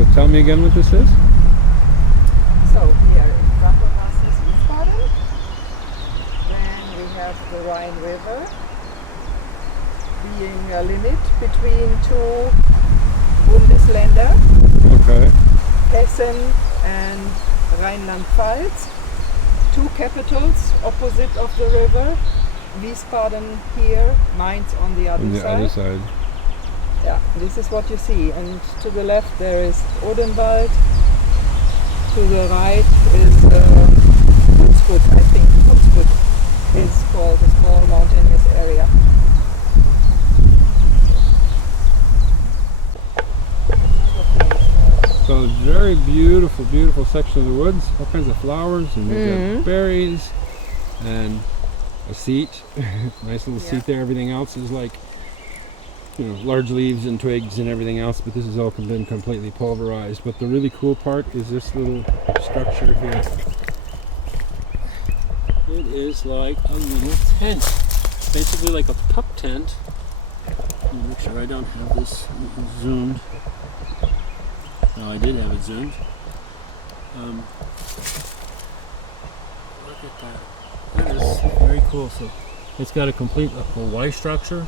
So tell me again what this is. So here in front of us is Wiesbaden. Then we have the Rhine River, being a limit between two Bundesländer, Okay. Hessen and Rheinland-Pfalz. Two capitals opposite of the river. Wiesbaden here, Mainz on the other On the side. other side. Yeah, this is what you see. And to the left there is Odenwald. To the right is Hunsrück, I think. Hunsrück is called a small mountainous area. So it's very beautiful, beautiful section of the woods. All kinds of flowers and we've got berries and a seat. Nice little seat there. Everything else is like, you know, large leaves and twigs and everything else, but this has all been completely pulverized. But the really cool part is this little structure here. It is like a little tent. Basically like a pup tent. Let me make sure I don't have this zoomed. No, I did have it zoomed. Look at that. That is very cool. So it's got a complete Y structure.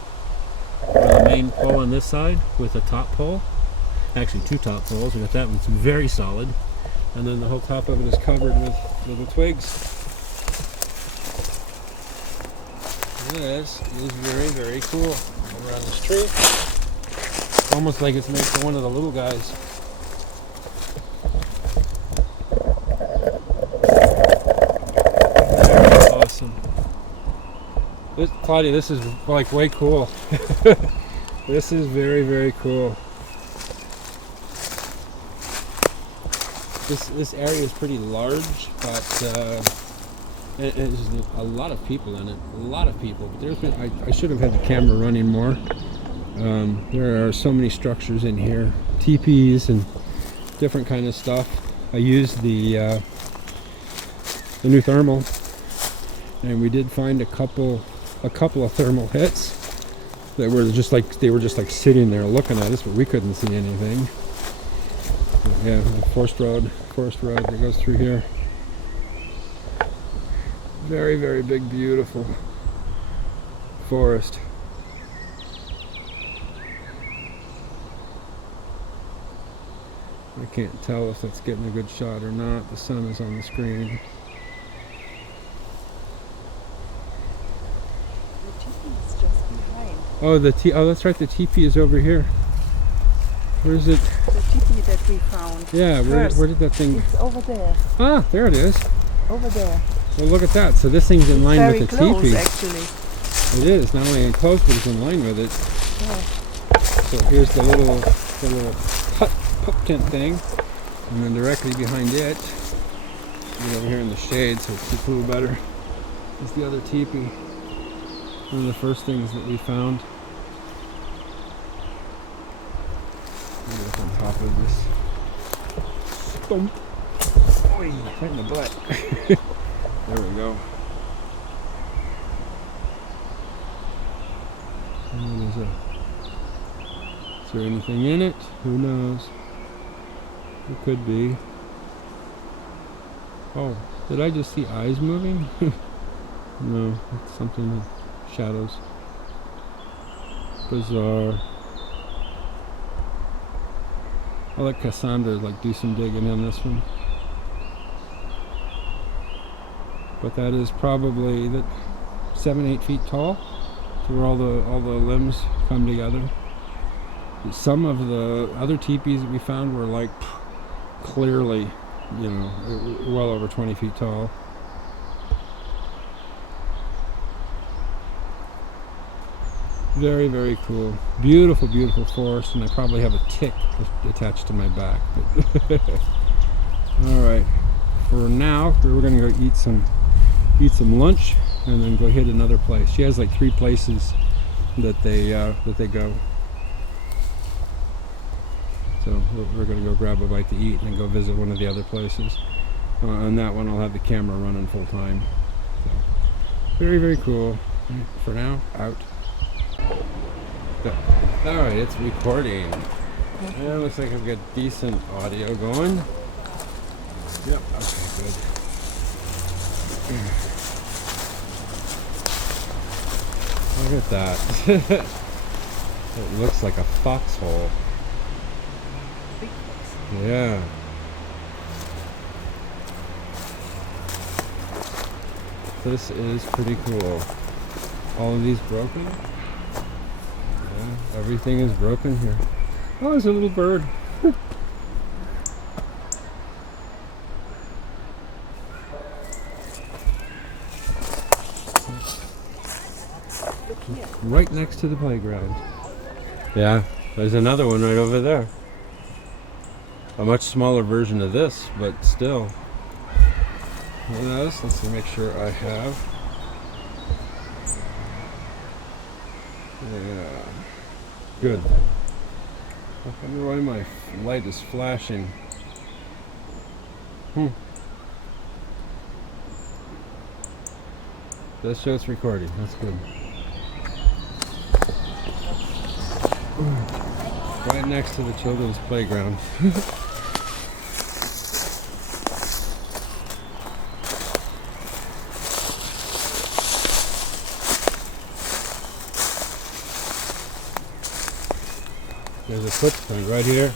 The main pole on this side with a top pole. Actually, two top poles. We got that one. It's very solid. And then the whole top of it is covered with little twigs. This is very, very cool. Around this tree. Almost like it's made for one of the little guys. Awesome. Claudia, this is like way cool. This is very, very cool. This area is pretty large, but there's a lot of people in it. A lot of people. But there's been, I should have had the camera running more. There are so many structures in here, teepees and different kind of stuff. I used the new thermal, and we did find a couple of thermal hits that were just like sitting there looking at us, but we couldn't see anything. But yeah, the forest road that goes through here. Very, very big, beautiful forest. I can't tell if that's getting a good shot or not. The sun is on the screen. Oh, oh, that's right. The teepee is over here. Where is it? The teepee that we found. Yeah, where did that thing? It's over there. Ah, there it is. Over there. Well, look at that. So this thing's in line with the very close, teepee. Actually. It is not only enclosed, but it's in line with it. Yeah. So here's the little pup tent thing, and then directly behind it, over here in the shade, so it's a little better, is the other teepee. One of the first things that we found. Maybe up on top of this stump. Oy, right in the butt. There we go. Is there anything in it? Who knows? It could be. Oh, did I just see eyes moving? No, it's something. Shadows. Bizarre. I'll let Cassandra do some digging on this one. But that is probably 7-8 feet tall. So where all the limbs come together. Some of the other teepees that we found were clearly, well over 20 feet tall. Very, very cool. Beautiful, beautiful forest, and I probably have a tick attached to my back. Alright, for now, we're going to go eat some lunch and then go hit another place. She has 3 places that they go. So we're going to go grab a bite to eat and then go visit one of the other places. On that one, I'll have the camera running full time. So, very, very cool. For now, out. Alright, it's recording. Yeah, looks like I've got decent audio going. Yep, okay, good. Look at that. It looks like a foxhole. Bigfoot. Yeah. This is pretty cool. All of these broken? Yeah, everything is broken here. Oh, there's a little bird. Look here. Right next to the playground. Yeah, there's another one right over there. A much smaller version of this, but still. What else? Let's make sure I have. Yeah. Good. I wonder why my light is flashing. That shows it's recording. That's good. Right next to the children's playground. There's a footprint right here.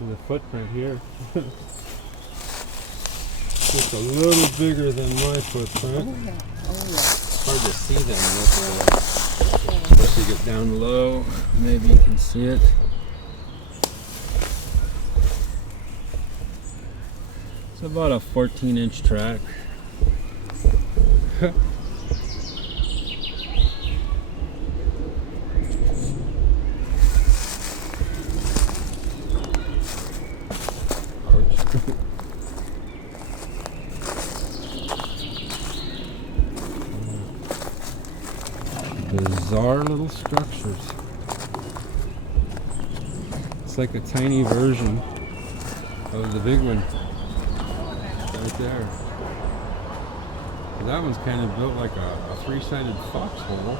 There's a footprint here. Just a little bigger than my footprint. Oh yeah. Oh yeah. Hard to see them especially get down low. Maybe you can see it. It's about a 14-inch track. Bizarre little structures. It's like a tiny version of the big one right there. That one's kind of built like a three-sided foxhole,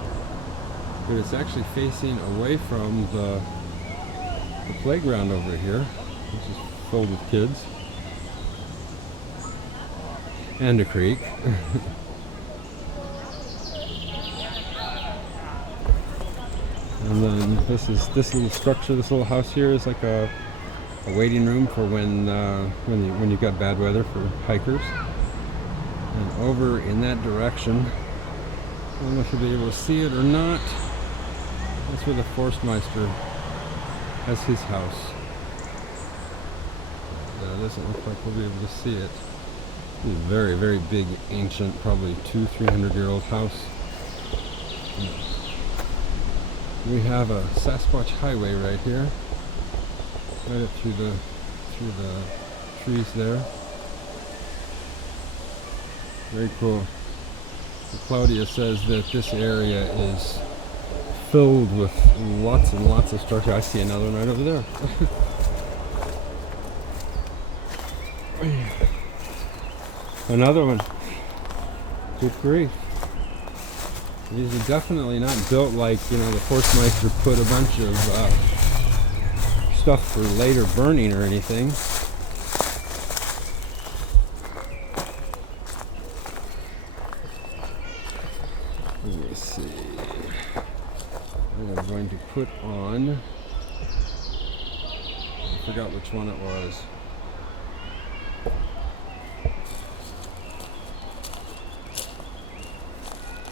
but it's actually facing away from the playground over here, which is filled with kids, and a creek. And then this little structure, this little house here is like a waiting room for when you've got bad weather for hikers. And over in that direction, I don't know if you'll be able to see it or not. That's where the Forstmeister has his house. It doesn't look like we'll be able to see it. It's a very, very big, ancient, probably 200-300-year-old house. We have a Sasquatch highway right here, right up through the trees there. Very cool. Claudia says that this area is filled with lots and lots of structure. I see another one right over there. Another one. Good grief. These are definitely not built like, the Forstmeister put a bunch of stuff for later burning or anything. Let me see. I'm going to put on, I forgot which one it was.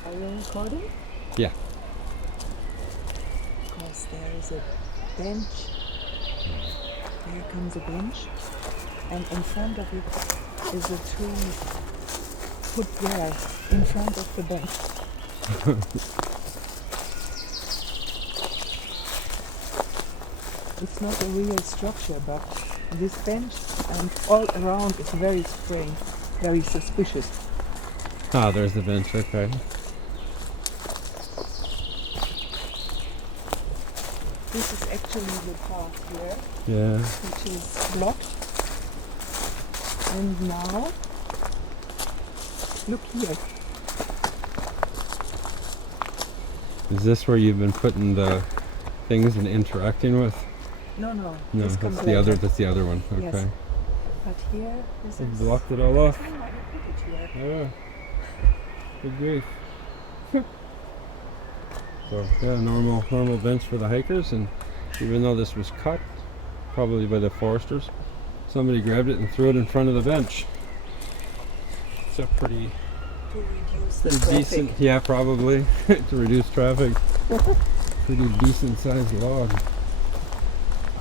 Are you recording? Yeah. Because there is a bench. Here comes a bench, and in front of it is a tree put there in front of the bench. It's not a real structure, but this bench and all around is very strange, very suspicious. Ah, there's the bench, okay. This is actually the path here, Yeah. which is blocked. And now, look here. Is this where you've been putting the things and interacting with? No, no. No, this comes that's the other. later. That's the other one. Okay. Yes. But here, this It is. blocked it all off. Oh, why you put it here? Yeah. Good grief. So yeah, normal bench for the hikers, and even though this was cut, probably by the foresters, somebody grabbed it and threw it in front of the bench. It's a pretty To reduce the traffic. decent, yeah, probably to reduce traffic. Pretty decent sized log.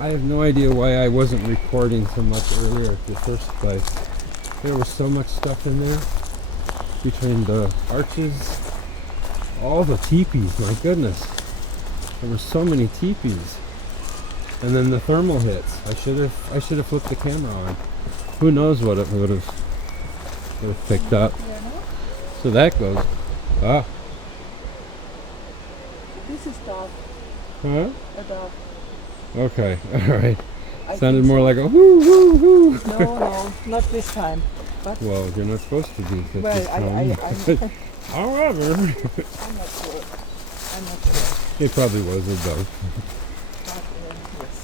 I have no idea why I wasn't recording so much earlier at the first place. There was so much stuff in there between the arches, all the teepees. My goodness, there were so many teepees. And then the thermal hits. I should have flipped the camera on. Who knows what it would have picked up. So that goes. Ah. This is dark. Huh? A dark. Okay. All right. I Sounded think more so. like a whoo whoo whoo. No, not this time. But Well, you're not supposed to do that. well, this I'm time. However, not sure. I'm not sure. it probably was a dove. But yes.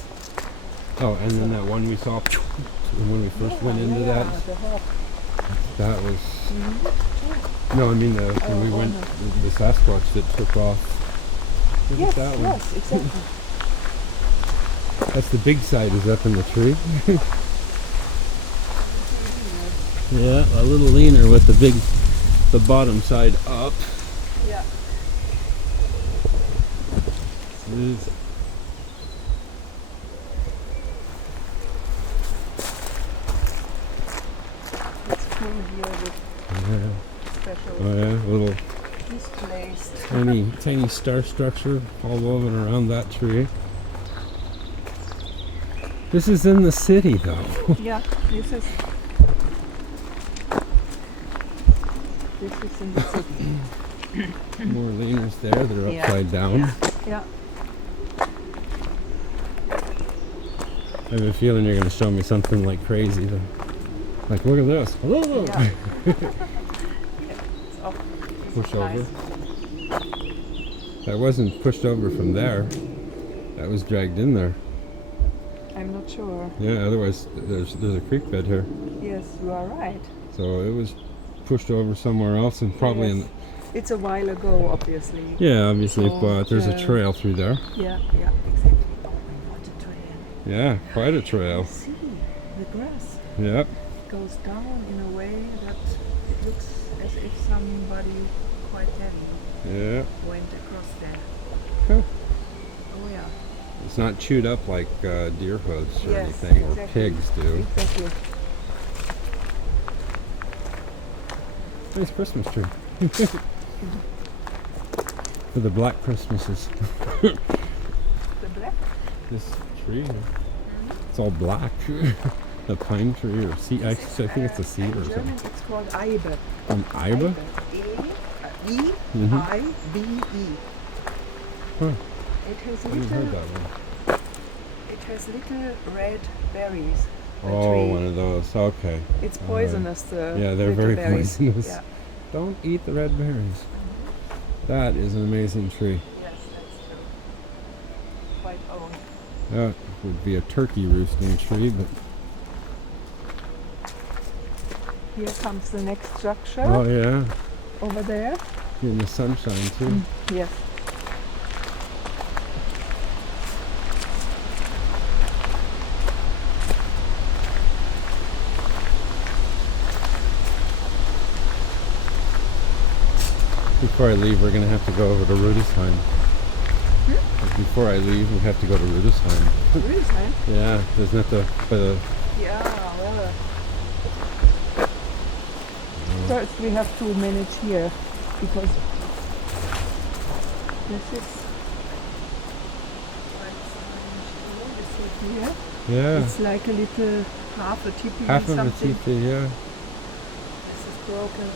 Oh, and then that one we saw when we first went into yeah, that. the hawk. That was. No, I mean when we went the Sasquatch that took off. Look Yes, at that one. yes, exactly. That's the big side is up in the tree. Yeah, a little leaner with the bottom side up. Yeah. Is- It's cool here with Yeah. special Oh yeah, little displays. tiny star structure all woven around that tree. This is in the city though. Yeah, this is in the city. More leaners there, they're Yeah. upside down. Yeah. I have a feeling you're going to show me something like crazy. Like, look at this. Whoa! Yeah. It's off. Push Nice. over. That wasn't pushed over from there. That was dragged in there. I'm not sure. Yeah, otherwise there's a creek bed here. Yes, you are right. So it was pushed over somewhere else and probably Yes. It's a while ago, obviously. Yeah, obviously, So, but there's a trail through there. Yeah, exactly. Oh, what a trail. Yeah, quite a trail. See, the grass Yep. goes down in a way that it looks as if somebody quite heavy Yeah. went across there. Huh. Oh yeah. It's not chewed up like deer hooves or Yes, anything, or exactly. pigs do. Exactly. Nice Christmas tree. For the black Christmases. The black? This tree here. It's all black. A pine tree or cedar. I think it's a cedar or In something. German it's called Eibe. An Eibe? E-I-B-E. Huh. It has I haven't heard little, that one. it has little red berries. The Oh, tree. one of those. Okay. It's poisonous. The Yeah, they're little very berries. poisonous. Yeah. Don't eat the red berries. That is an amazing tree. Yes, that's true. Quite old. That would be a turkey roosting tree, but Here comes the next structure oh yeah, over there. in the sunshine too. Yes. Before I leave, we're gonna have to go over to Rudesheim. Before I leave, we have to go to Rudesheim. Really fine. Yeah, isn't that by the? Yeah, well. First we have to manage here because this is here. Yeah, It's like a little half a tipi half of a something. teepee. Yeah. This is broken.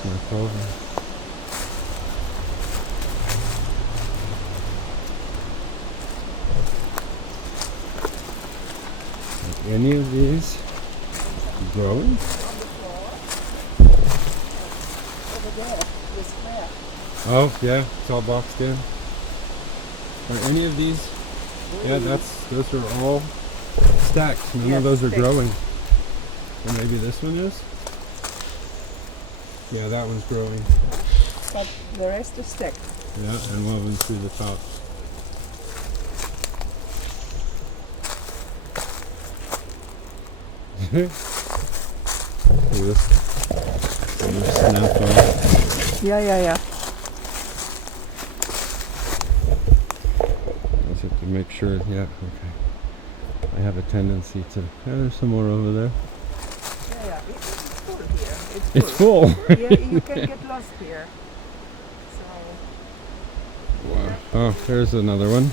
Snap over. Are any of these growing? On the floor. Over there, the square. Oh yeah, it's all boxed in. Are any of these? Yeah, those are all stacked. None Yes, of those are stacked. growing. Or maybe this one is? Yeah, that one's growing. But the rest is stacked. Yeah, and one of them through the top. Look at this. Snap off. Yeah. Just have to make sure. Yeah, okay. I have a tendency to. Yeah, there's some more over there. Yeah. It's full here. It's full. Yeah, you can get lost here. So. Wow. Oh, there's another one.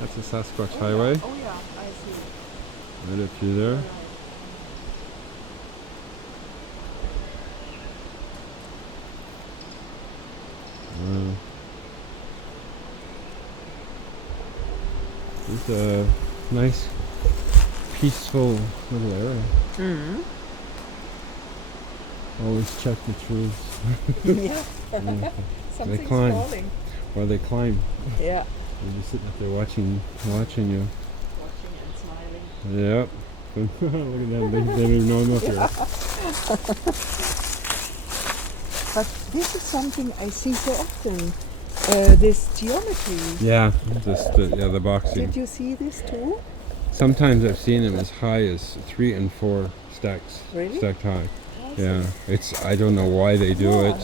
That's a Sasquatch highway. Oh yeah, I see. Right up through there. Right. Wow. It's a nice, peaceful little area. Mm-hmm. Always check the trees. Yeah. Yeah. Something's climb. falling. While they climb. Yeah. They're just sitting up there watching you. Watching and smiling. Yep. Look at that. They don't even know I'm up here. But this is something I see so often. This geometry. Yeah, the boxing. Did you see this too? Sometimes I've seen them as high as 3 and 4 stacks. Really? Stacked high. I Yeah. I don't know why they do Yeah. it.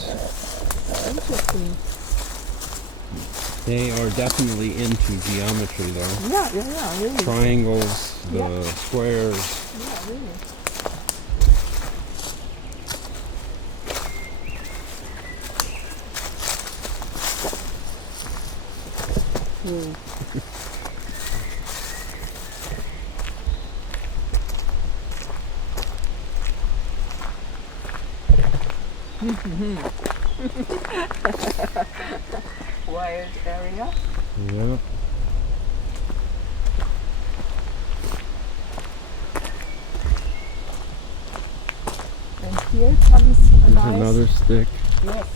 Interesting. They are definitely into geometry though. Yeah, really. Triangles, the Yeah. squares. Yeah, really. Hmm. Wild area. Yep. And here comes a There's nice. another stick. Yes,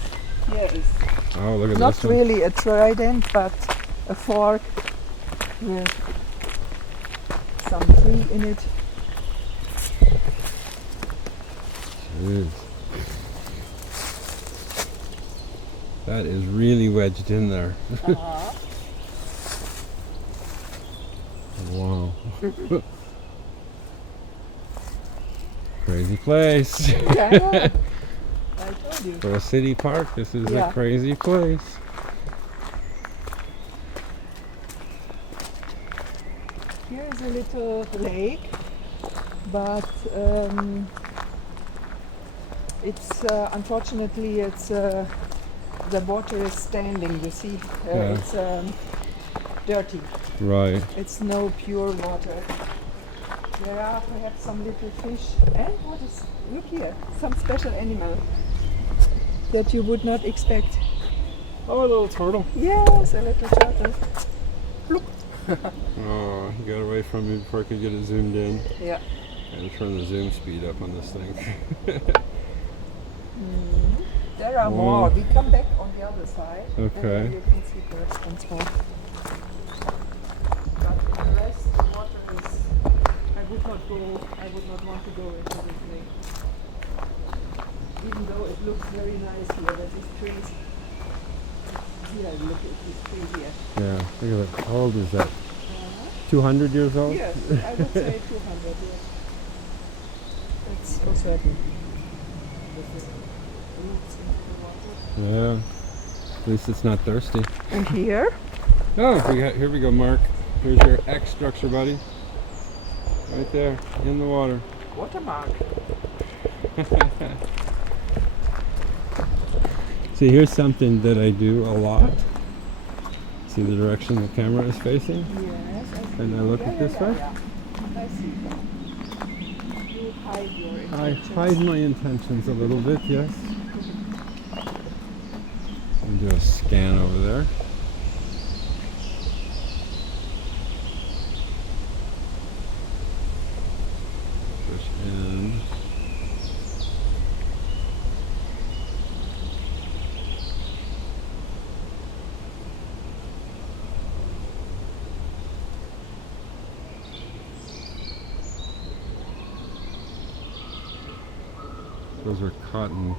here is Oh, look at not this one. really a trident, but a fork with some tree in it. Jeez. That is really wedged in there. Uh-huh. Wow. Crazy place. Yeah, I told you. For a city park, this is Yeah. a crazy place. Here is a little lake, but it's unfortunately the water is standing. You see, Yeah. it's dirty. Right. It's no pure water. There are perhaps some little fish, and what is? Look here, some special animal that you would not expect. Oh, a little turtle. Yes, a little turtle. Oh, he got away from me before I could get it zoomed in. Yeah. And turn the zoom speed up on this thing. There are Wow. more. We come back on the other side. Okay. And then you can see birds once more. But the rest, the water is. I would not want to go into this lake. Even though it looks very nice here, that these trees. Here, look at this tree here. Yeah, look at that. How old is that? 200 years old? Yes, I would say 200. Yes. That's for certain. This is roots into the water. Yeah. At least it's not thirsty. And here? Oh, here we go, Mark. Here's your X structure, buddy. Right there, in the water. Watermark. See, here's something that I do a lot. See the direction the camera is facing? Yes, I see. And I look at this way? Yeah. I see. You hide your I intentions. hide my intentions a little bit, yes. And do a scan over there. Push in. Those are cotton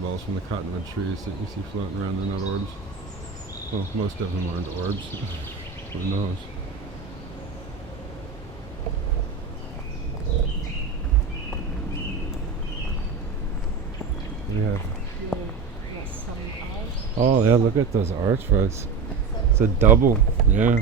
balls from the cottonwood trees that you see floating around. They're not orbs. Well, most of them aren't orbs. Who knows? We have. Yes, some art. Oh yeah, look at those archways. It's a double. Yeah.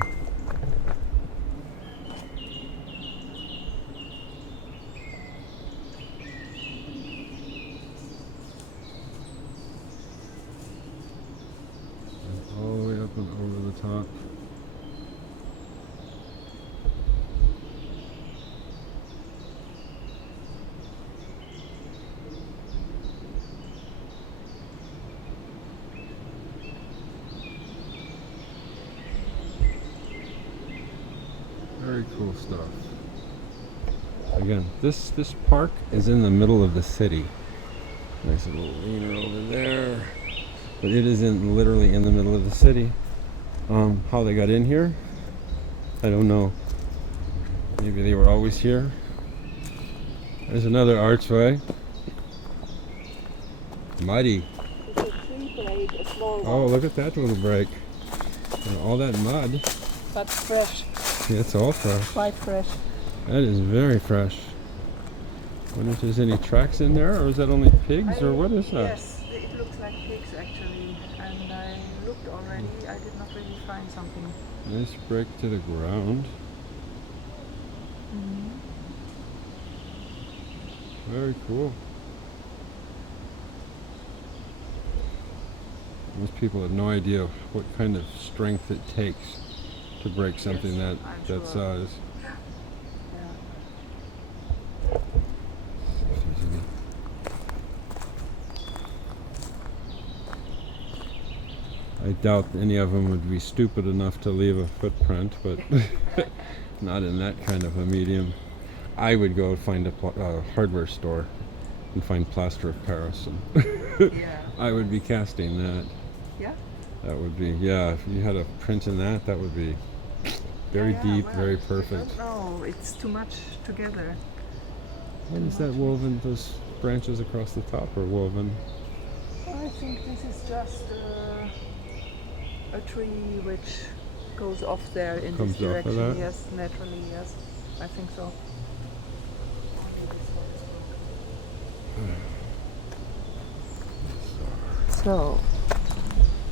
All the way up and over the top. Very cool stuff. Again, this park is in the middle of the city. Nice little arena over there. But it is literally in the middle of the city. How they got in here, I don't know. Maybe they were always here. There's another archway. Muddy. It's a tree blade, a small one. Oh, look at that little break. And all that mud. But fresh, Yeah, it's all fresh. quite fresh. That is very fresh. Wonder if there's any tracks in there, or is that only pigs, or what is that? Yes, it looks like pigs actually. And I looked already, I did not really find something. Nice break to the ground. Very cool. Most people have no idea what kind of strength it takes to break something Yes, that I'm sure. size. Yeah. I doubt any of them would be stupid enough to leave a footprint, but not in that kind of a medium. I would go find a hardware store and find plaster of Paris, and Yeah. I would be casting that. Yeah? That would be, yeah, if you had a print in that, that would be very Yeah, deep, well, very I perfect. don't know, it's too much together. When is that woven? Those branches across the top are woven. I think this is just a tree which goes off there in Comes this off of direction. that? Yes, naturally, yes. I think so. So,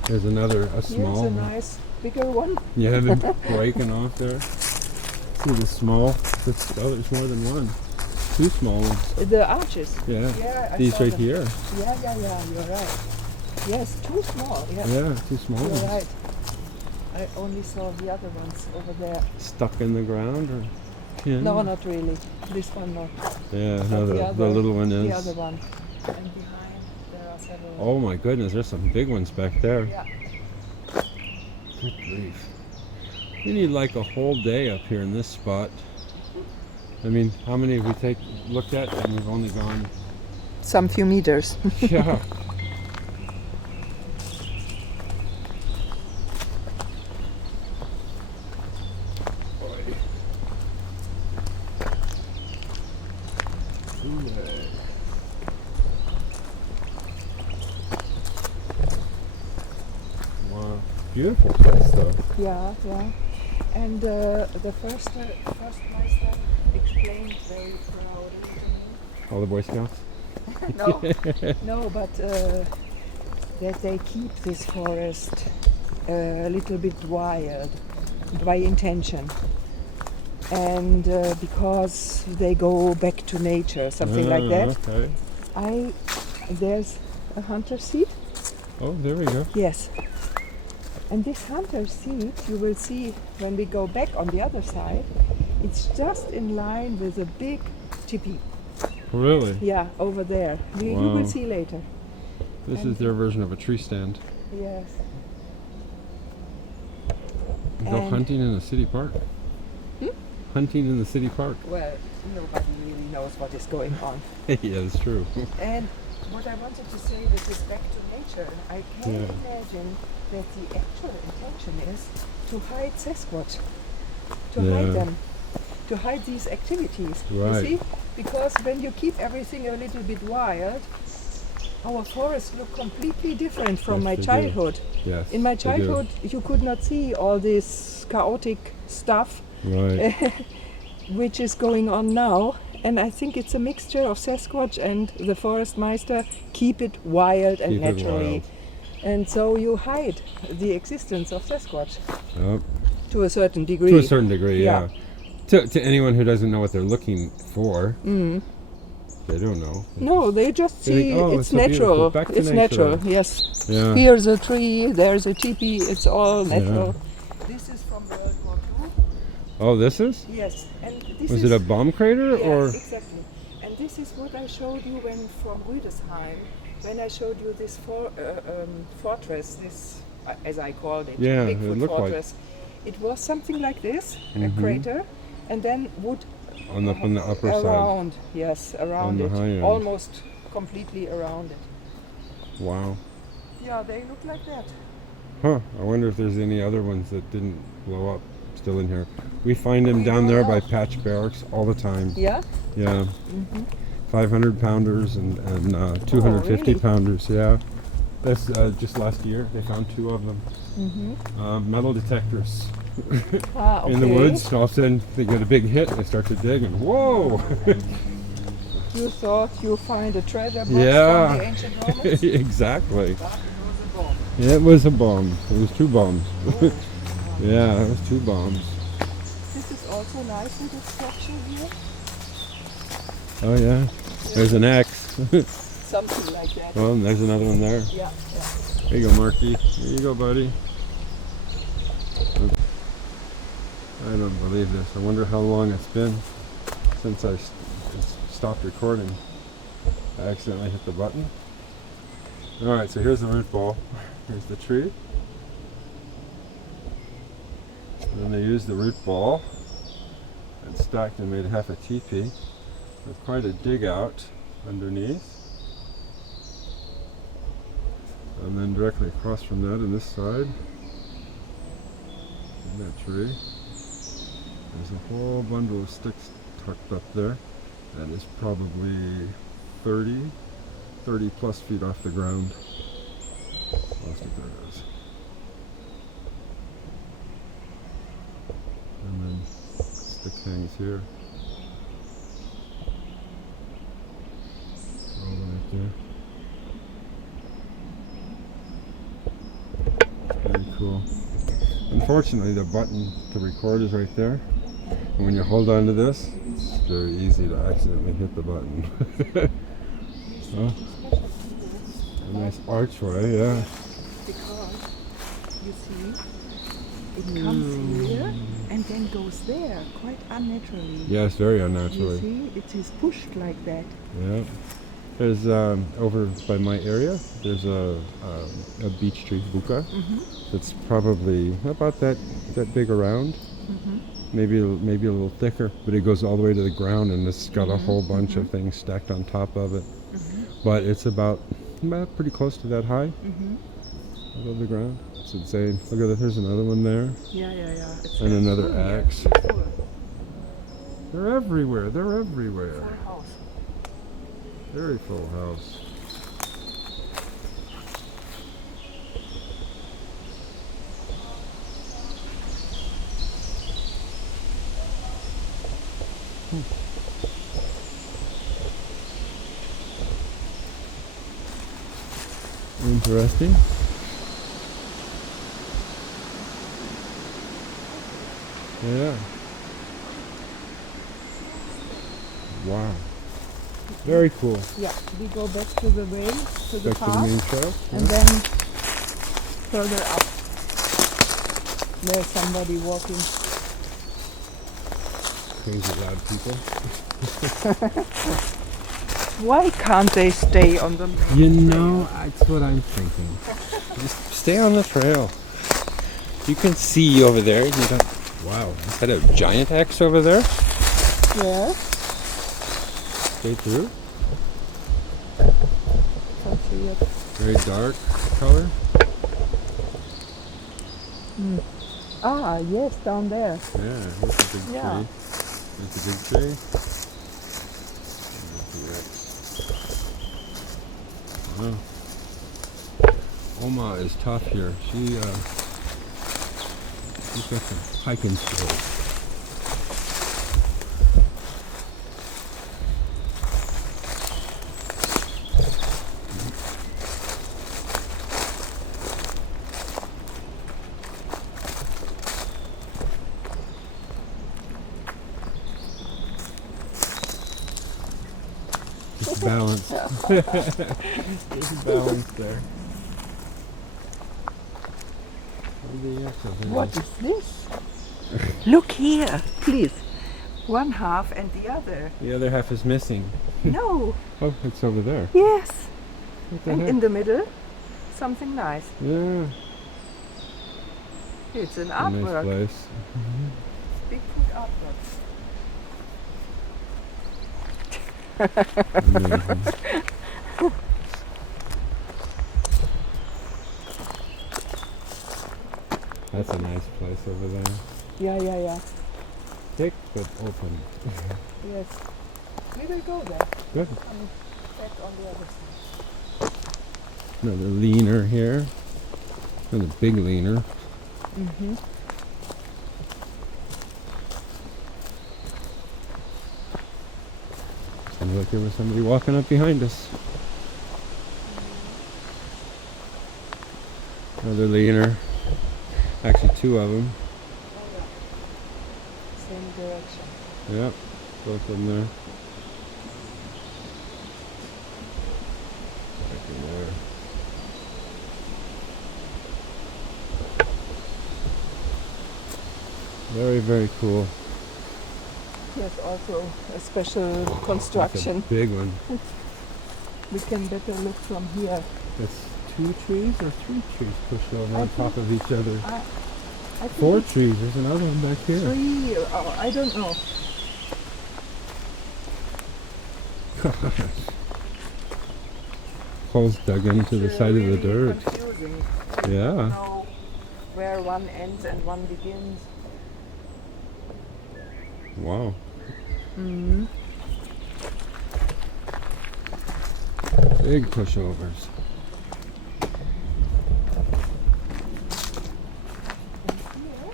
There's another, a here's small. a nice bigger one. Yeah, they're breaking off there. See the small? Oh, there's more than one. Two small ones. The arches. Yeah. Yeah, I These saw right them. here. Yeah, you're right. Yes, too small. Yeah, Yeah, two small you're ones. right. I only saw the other ones over there. Stuck in the ground, or? Yeah. No, not really. This one not. Yeah, But no, the little one is. The other one. And behind there are several. Oh my goodness, there's some big ones back there. Yeah. Good grief. We need like a whole day up here in this spot. I mean, how many have we looked at, and we've only gone? Some few meters. Yeah. Wow, beautiful place though. Yeah. And the first meister explained very proudly to me. All the Boy Scouts. No, but that they keep this forest a little bit wild by intention, and because they go back to nature, something like that. Okay. There's a hunter seat. Oh, there we go. Yes. And this hunter seat, you will see when we go back on the other side, it's just in line with a big tipi. Really? Yeah, over there. You Wow. will see later. This is their version of a tree stand. Yes. You go And- hunting in a city park. Hunting in the city park. Well, nobody really knows what is going on. Yeah, that's true. And what I wanted to say with respect to nature, I can't Yeah. imagine that the actual intention is to hide Sasquatch, to Yeah. hide them. to hide these activities. Right. You see, because when you keep everything a little bit wild, our forests look completely different from Yes, my they do. childhood. Yes. In my they do. childhood, you could not see all this chaotic stuff Right. which is going on now. And I think it's a mixture of Sasquatch and the forest meister keep it wild and Keep it naturally. wild. And so you hide the existence of Sasquatch Yep. to a certain degree. To a certain degree, Yeah. yeah. To anyone who doesn't know what they're looking for, they don't know. No, they just They see think, "Oh, it's so beautiful. natural. Back to It's nature." natural, yes. Yeah. Here's a tree, there's a teepee, it's all natural. This is from World War II. Oh, this is? Yes. And this Was is it a bomb crater yeah, or? exactly. And this is what I showed you when from Rüdesheim, when I showed you this fortress, this as I called it, Yeah, it Bigfoot looked like- fortress. It was something like this, Mhm. a crater, and then wood On the upper side. around, yes, around On the it, high end. almost completely around it. Wow. Yeah, they look like that. Huh. I wonder if there's any other ones that didn't blow up still in here. We find them We down don't there know. by Patch Barracks all the time. Yeah. Yeah. 500 pounders and 250 really? pounders. Yeah. That's just last year. They found 2 of them. Metal detectors Ah, okay. in the woods. All of a sudden they get a big hit. They start to dig and whoa. You thought you find a treasure box Yeah. from the ancient Romans? Exactly. But it was a bomb. Yeah, it was a bomb. It was 2 bombs. Yeah, it was 2 bombs. This is also nice little structure here. Oh yeah. There's an axe. Something like that. Well, and there's another one there. Yeah, yeah. There you go, Marky. Here you go, buddy. I don't believe this. I wonder how long it's been since I stopped recording. I accidentally hit the button. Alright, so here's the root ball. Here's the tree. And then they used the root ball and stacked and made half a teepee with quite a dig out underneath. And then directly across from that on this side, in that tree, there's a whole bundle of sticks tucked up there. That is probably 30 plus feet off the ground. Most of there is. And then stick hangs here. All right there. Very cool. Unfortunately, the button to record is right there. And when you hold on to this, it's very easy to accidentally hit the button. Oh, a nice archway, yeah. Because you see, it comes here and then goes there quite unnaturally. Yes, very You unnaturally. see, it is pushed like that. Yeah. There's over by my area. There's a beech tree, buka. That's probably about that big around. Maybe a little thicker, but it goes all the way to the ground, and it's got a whole bunch of things stacked on top of it. But it's about pretty close to that high above the ground. It's insane. Look at that. There's another one there, Yeah. It's and another full here. axe. It's full. They're everywhere. They're everywhere. Full house. Very full house. Interesting. Yeah. Wow. Very cool. Yeah, we go back to the way, to the Back to the path, main trail. and then further up. There's somebody walking. Crazy loud people. Why can't they stay on the main You trail? know, that's what I'm thinking. Just stay on the trail. You can see over there. You don't. Wow, is that a giant axe over there? Yeah. Stay through. Can't see it. Very dark color. Ah, yes, down there. Yeah, that's a big Yeah. tree. That's a big tree. Oh. Oma is tough here. She's got some hiking skills. Balance. There's a balance there. What is this? Look here, please. One half and the other. The other half is missing. No. Oh, it's over there. Yes. What the And heck? in the middle, something nice. Yeah. It's an A artwork. nice place. Bigfoot artwork. Amazing. That's a nice place over there. Yeah. Thick but open. Yes. We will go there. Good. And back on the other side. Another leaner here. Another big leaner. Mm-hmm. Sounds like there was somebody walking up behind us. Another leaner. Actually, two of them. Same direction. Yeah, both of them there. Back in there. Very, very cool. There's also a special That's construction. a big one. We can better look from here. That's two trees or three trees pushed over I on top of each other. I think Four it's trees. There's another one back here. three. Oh, I don't know. Holes dug into the It's, side of the really dirt. Confusing. Yeah. You don't know where one ends and one begins. Wow. Mm-hmm. Big pushovers. And here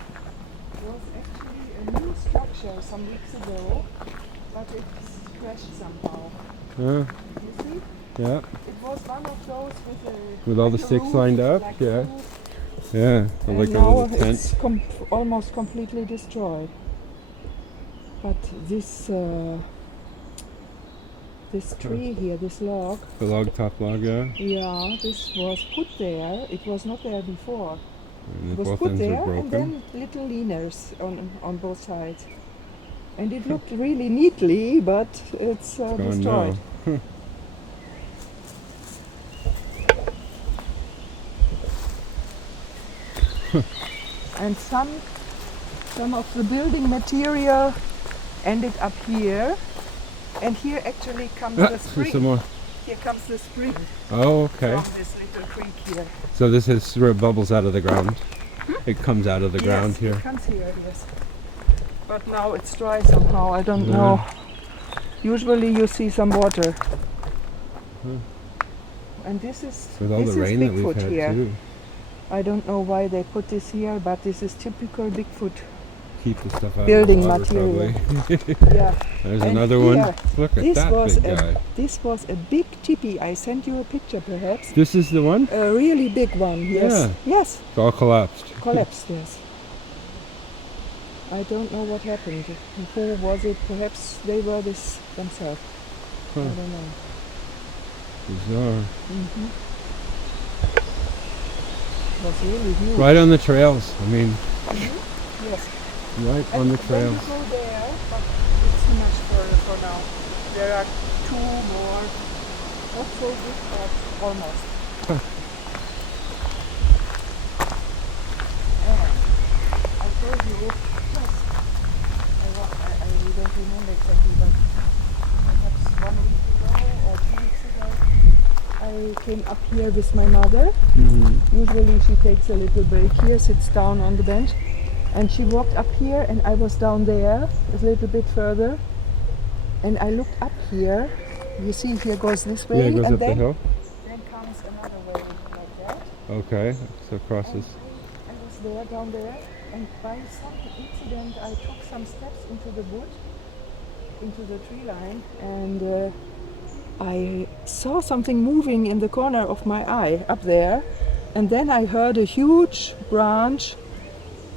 was actually a new structure some weeks ago, but it's crashed somehow. Huh? You see? Yeah. It was one of those With all the like a sticks roof, lined up? like Yeah. a roof. Yeah. And Like a now little tent. it's almost completely destroyed. But this tree here, this log, The log, top log, yeah. yeah, this was put there. It was not there before. And It was both put ends there, are and broken. then little leaners on both sides. And it looked really neatly, but it's Gone destroyed. now. And some of the building material ended up here, and here actually comes the There's spring. some more. Here comes the spring Oh, okay. from this little creek here. So this is where it bubbles out of the ground. It comes out of the ground Yes, here. it comes here, yes. But now it's dry somehow, I don't Yeah. know. Usually you see some water. And this is With all this the is rain that we've Bigfoot had here. too. I don't know why they put this here, but this is typical Bigfoot. Keep the stuff out Building of the water, material. probably. Yeah. There's And another one. here, Look at this that was big guy. This was a big tipi. I sent you a picture perhaps. This is the one? A really big one, yes. Yeah. Yes, It's all collapsed. collapsed, yes. I don't know what happened. Who was it? Perhaps they were this themselves. Huh. I don't know. Bizarre. Mm-hmm. It was really huge. Right on the trails. I mean, Yes. right And on the then trails. you go there, but it's too much for now. There are two more. Not so big, but almost. And I told you, yes, I don't remember exactly, but perhaps 1 week ago or 2 weeks ago, I came up here with my mother. Mhm. Usually she takes a little break here, sits down on the bench. And she walked up here, and I was down there a little bit further. And I looked up here. You see, here goes this way. Yeah, it goes and up the then, hill. Then comes another way like that. Okay, so it crosses. I was there, down there, and by some incident I took some steps into the wood, into the tree line, and I saw something moving in the corner of my eye up there, and then I heard a huge branch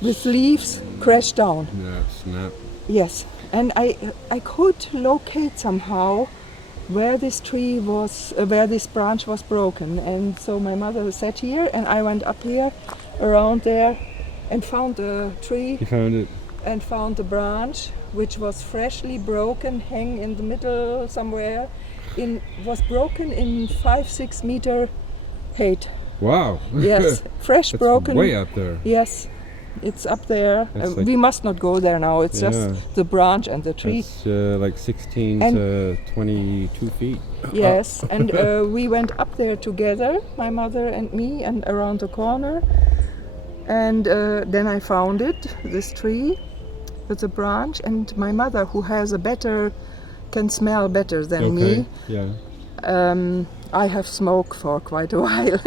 with leaves crash down. Yeah, snap. Yes, and I could locate somehow where this tree was, where this branch was broken, and so my mother sat here, and I went up here, around there, and found the tree. You found it. And found the branch, which was freshly broken, hang in the middle somewhere. Was broken in 5-6 meter height. Wow. Yes, fresh That's broken. way up there. Yes, it's up there. That's like- We must not go there now. It's Yeah. just the branch and the tree. It's like 16 And- to 22 feet. Yes, and we went up there together, my mother and me, and around the corner. And then I found it, this tree with the branch. And my mother, who can smell better than Okay. me. Yeah. I have smoked for quite a while,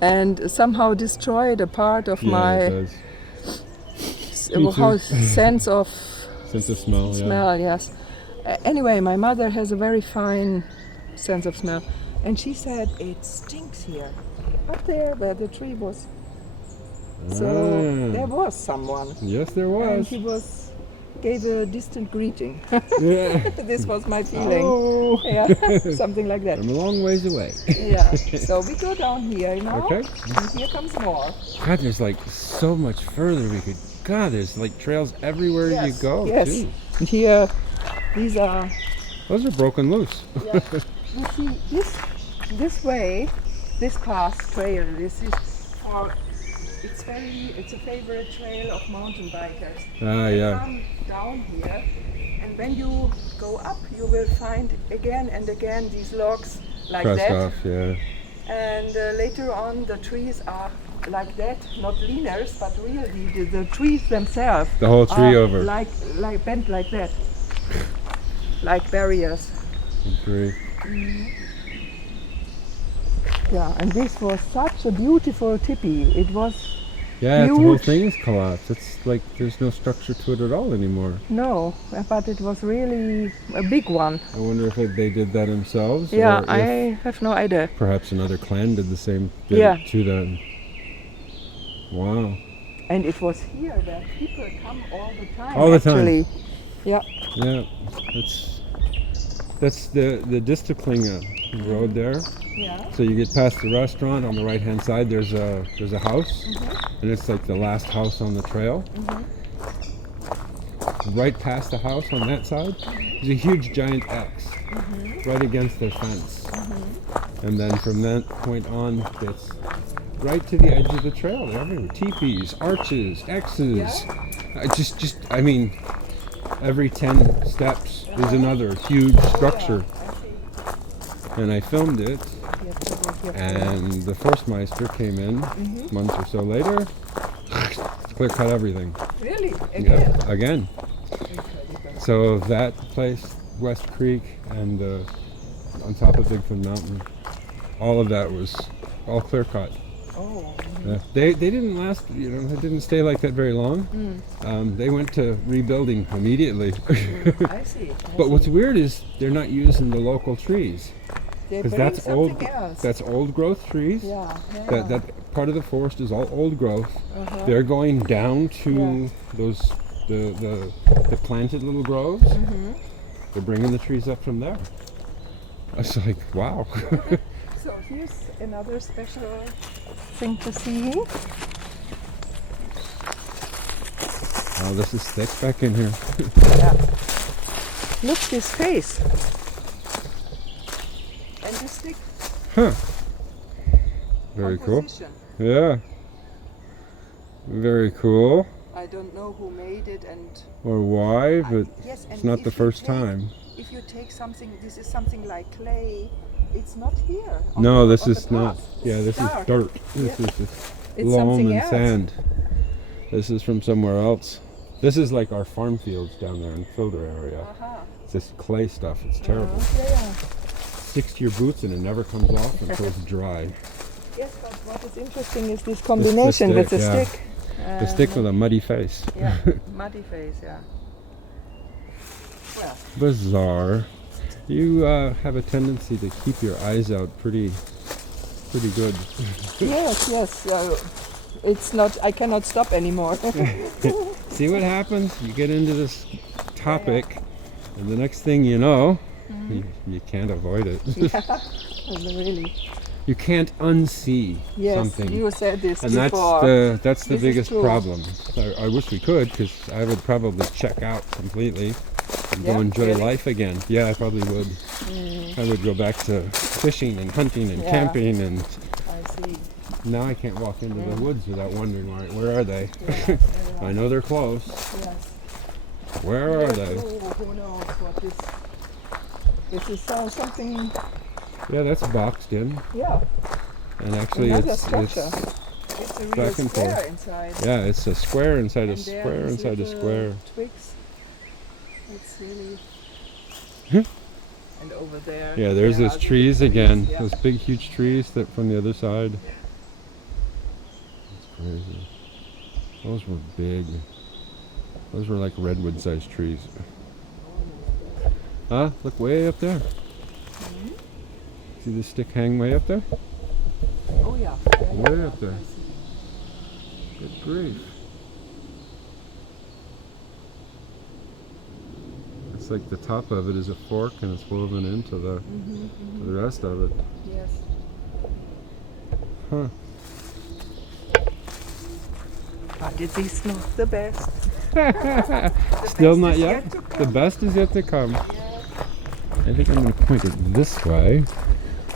and somehow destroyed a part of Yeah, my it does. Me too. sense of Sense of smell. Yeah. smell. Yes. Anyway, my mother has a very fine sense of smell, and she said it stinks here, up there where the tree was. So Ah. there was someone, Yes, there and was. he gave a distant greeting. Yeah. This was my feeling. Oh. Yeah, something like that. I'm a long ways away. Yeah. So we go down here now. Okay. And here comes more. God, there's like so much further we could. God, there's like trails everywhere you go. Yes. Too. And here, these are. Those are broken loose. Yeah. You see, this way, this path trail. This is for. It's a favorite trail of mountain bikers. Ah, They yeah. come down here, and when you go up, you will find again and again these logs like Crossed that. off, yeah. And later on, the trees are like that, not leaners, but really the trees themselves. The whole tree are over. Like bent like that, like barriers. Great. Yeah, and this was such a beautiful tipi. It was Yeah, the whole huge. thing is collapsed. It's like there's no structure to it at all anymore. No, but it was really a big one. I wonder if they did that themselves. Yeah, or if I have no idea. perhaps another clan did the same Yeah. to them. Wow. And it was here where people come all the time. All the time. Actually. Yeah. Yeah. That's the Distelklinge road there. Yeah. So you get past the restaurant on the right hand side. There's a house, and it's like the last house on the trail. Right past the house on that side, there's a huge giant X right against their fence, and then from that point on, it's right to the edge of the trail. They're everywhere. Teepees, arches, X's. I mean, every 10 steps is another huge structure. And I filmed it, and the Forstmeister came in a month or so later, clear cut everything. Really? Yeah, again. So that place, West Creek, and on top of Bigfoot Mountain, all of that was all clear cut. Oh. They didn't last, they didn't stay like that very long. They went to rebuilding immediately. I see. But what's weird is they're not using the local trees. They Because bring that's old. something else. That's old growth trees. Yeah. Yeah. That part of the forest is all old growth. They're going down to those the planted little groves. They're bringing the trees up from there. I was like, wow. So here's another special thing to see. Oh, this is thick back in here. Yeah. Look this face. And this stick Huh. Very cool. composition. Yeah. Very cool. I don't know who made it and Or why, but yes, it's and not if the you first take- time. If you take something, this is something like clay. It's not here. No, on this the is not. path. Yeah, It's this dark. is dirt. This Yeah. is just It's loam something and else. sand. This is from somewhere else. This is like our farm fields down there in Filter area. It's this clay stuff. It's terrible. Yeah. Sticks to your boots and it never comes off until it's dry. Yes, but what is interesting is this combination with the yeah. stick. The stick with a muddy face. Yeah, muddy face, yeah. Well, Bizarre. You have a tendency to keep your eyes out pretty good. yes. It's not. I cannot stop anymore. See what happens? You get into this topic, and the next thing you know, you can't avoid it. Yeah, really. You can't unsee something. You said this And before. that's the This is biggest true. problem. I wish we could, because I would probably check out completely and go Yeah, enjoy really? life again. Yeah, I probably would. I would go back to fishing and hunting and Yeah. camping, and I see. now I can't walk into the woods without wondering where are they. Yeah. I know they're close. Yes. Where are they? Who knows what this? This is something. Yeah, that's boxed in, Yeah. and actually Another it's structure. It's a real back and square forth. inside. yeah, it's a square inside a And there square is inside a little square. Twigs. It's really. Hmm. And over there. Yeah, there's there those are the trees trees, again. yeah. Those big, huge trees that from the other side. That's crazy. Those were big. Those were like redwood-sized trees. Huh? Look way up there. See the stick hang way up there? Oh yeah. Way up there. Good grief. It's like the top of it is a fork and it's woven into the rest of it. Yes. Huh. But it is not the best. Still best not is yet? yet to come. The best is yet to come. I think I'm going to point it this way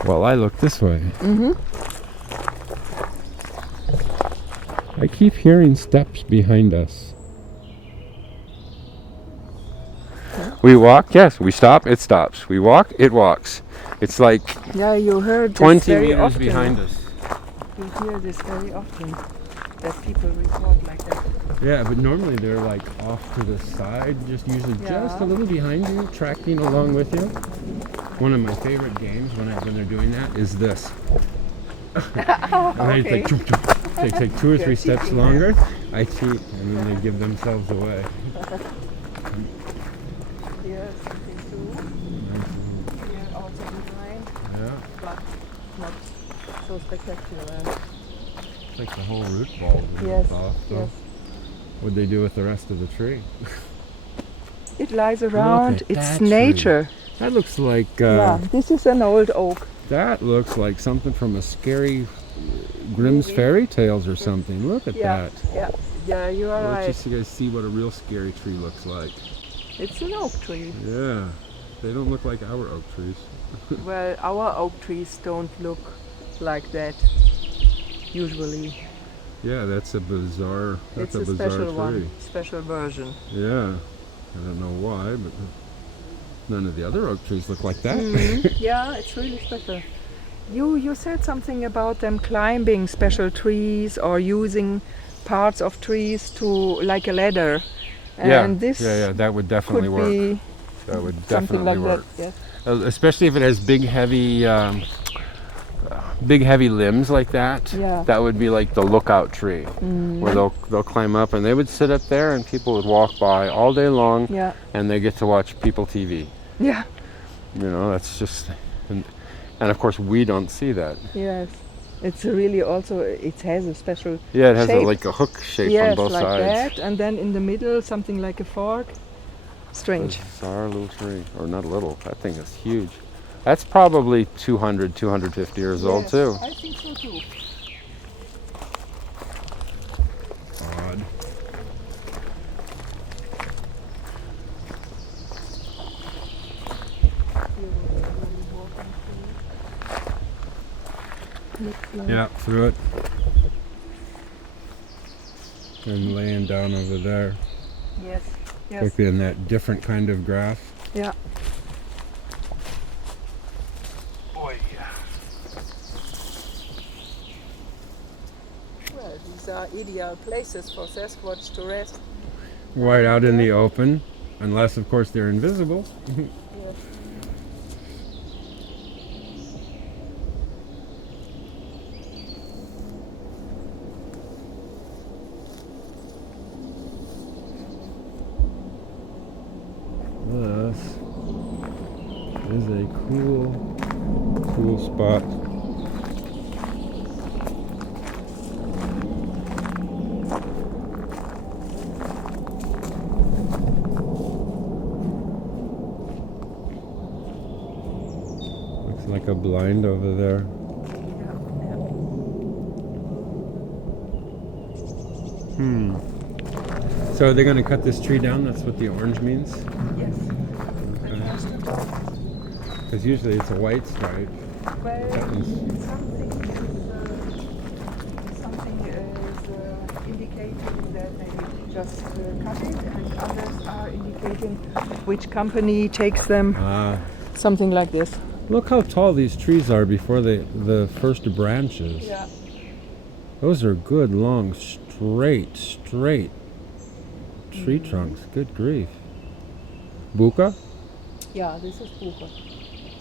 while I look this way. I keep hearing steps behind us. We walk, yes. We stop, it stops. We walk, it walks. It's like Yeah, you heard this 20 very meters often. behind us. You hear this very often. That people report like that. Yeah, but normally they're like off to the side, just usually just a little behind you, tracking along with you. One of my favorite games when they're doing that is this. And they take 2 or 3 steps cheating, longer. I cheat, and then they give themselves away. Here, something too. Here, also behind, Yeah, but not so spectacular. it's like the whole root ball is Yes, off. So yes. what'd they do with the rest of the tree? It lies around. at It's that tree. nature. That looks like Yeah, this is an old oak. that looks like something from a scary Grimm's fairy tales or something. Look at Yeah, that. yeah, you are Let's right. just you guys see what a real scary tree looks like. It's an oak tree. Yeah, they don't look like our oak trees. Well, our oak trees don't look like that usually. Yeah, that's a bizarre. That's It's a bizarre special tree. one, special version. Yeah, I don't know why, but none of the other oak trees look like that. Yeah, it's really special. You said something about them climbing special trees or using parts of trees to like a ladder. And this that would definitely could work. be That would something definitely like work. that. Especially if it has big, heavy limbs like that. Yeah. That would be like the lookout tree, where they'll climb up and they would sit up there and people would walk by all day long, Yeah. and they get to watch people TV. Yeah. You know, that's just, and of course we don't see that. Yes. It's really also, it has a special Yeah, it has shape. like a hook shape yes, on both like sides. that, and then in the middle something like a fork. Strange. Bizarre little tree, or not little. That thing is huge. That's probably 200, 250 years old Yes, too. I think so too. Odd. Yeah, through it. And laying down over there. Yes. Yes. Like in that different kind of grass. Yeah. Boy. Well, these these are ideal places for Sasquatch to rest. Right out in the open, unless of course they're invisible. Yes. This is a cool spot. Looks like a blind over there. So they're going to cut this tree down? That's what the orange means? Yes. Because usually it's a white stripe. Well, something is indicating that they just cut it, and others are indicating which company takes them. Something like this. Look how tall these trees are before the first branches. Yeah. Those are good, long, straight tree trunks. Good grief. Buka, Yeah, this is Buche.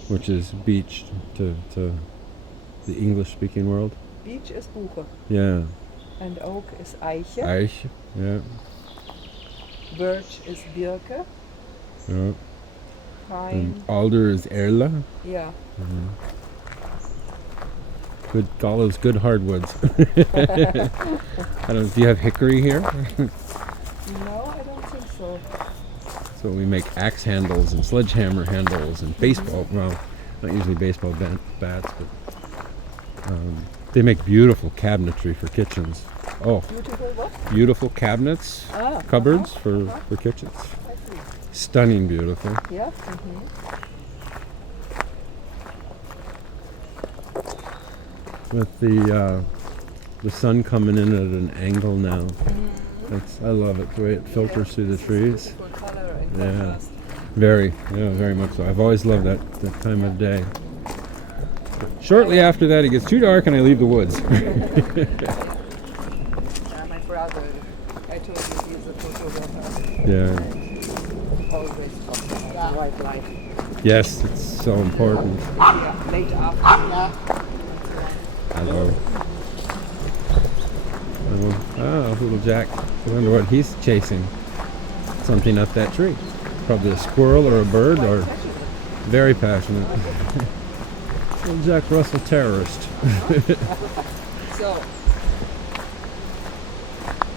which is beech to the English-speaking world. Beech is Buche. Yeah. And oak is Eiche. Eich. Yeah. Birch is Birke. Yeah. Pine. And alder is Erle. Yeah. Good, all those good hardwoods. I don't. Do you have hickory here? No, I don't think so. So we make axe handles and sledgehammer handles and baseball. Well, not usually baseball bats, but they make beautiful cabinetry for kitchens. Oh, Beautiful what? beautiful cabinets, cupboards for kitchens. I see. Stunning, beautiful. Yeah. With the sun coming in at an angle now. I love it, the way it filters through the trees. Beautiful color and Yeah. contrast. Very much so. I've always loved that time of day. Shortly after that, it gets too dark and I leave the woods. Yeah, my brother, I told you he's a photographer. Yeah. Always from the right light. Yes, it's so important. Yeah, late after. Hello. Oh, little Jack. I wonder what he's chasing. Something up that tree. Probably a squirrel or a bird, or very passionate. Little Jack Russell terrorist. So,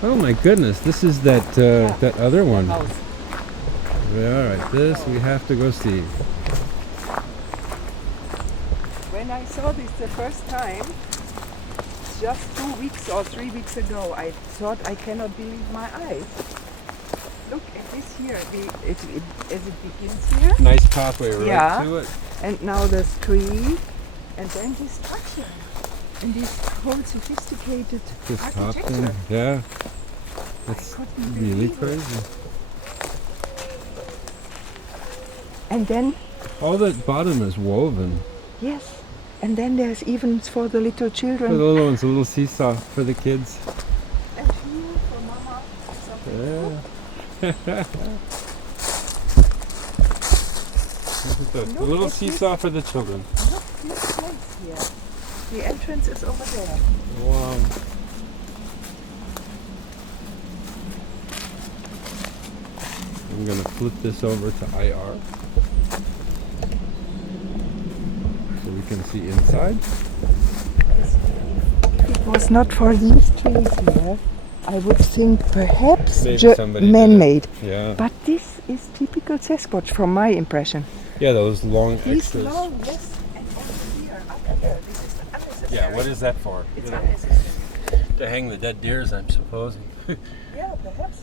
Oh my goodness, this is that that other one. house. Yeah, all right, this we have to go see. When I saw this the first time, just 2 weeks or 3 weeks ago, I thought I cannot believe my eyes. Look at this here, as it begins here, Nice pathway right Yeah. to it. and now this tree, and then this structure, and this whole sophisticated This top architecture. thing, yeah. It's couldn't really believe it. crazy. And then, All the bottom is woven. yes, and then there's even for the little For the children. little ones, a little seesaw for the kids. And here for mama, something. Yeah. Look at this. A Look little at this. seesaw for the children. Look this place here. The entrance is over there. Wow. I'm gonna flip this over to IR so we can see inside. If it was not for these trees here, I would think perhaps Maybe somebody did it. man-made. Yeah. But this is typical Sasquatch from my impression. Yeah, those long These extras. long, yes, and also here, up here, this is unnecessary. Yeah, what is that for? It's unnecessary. To hang the dead deers, I'm supposing. Yeah, perhaps.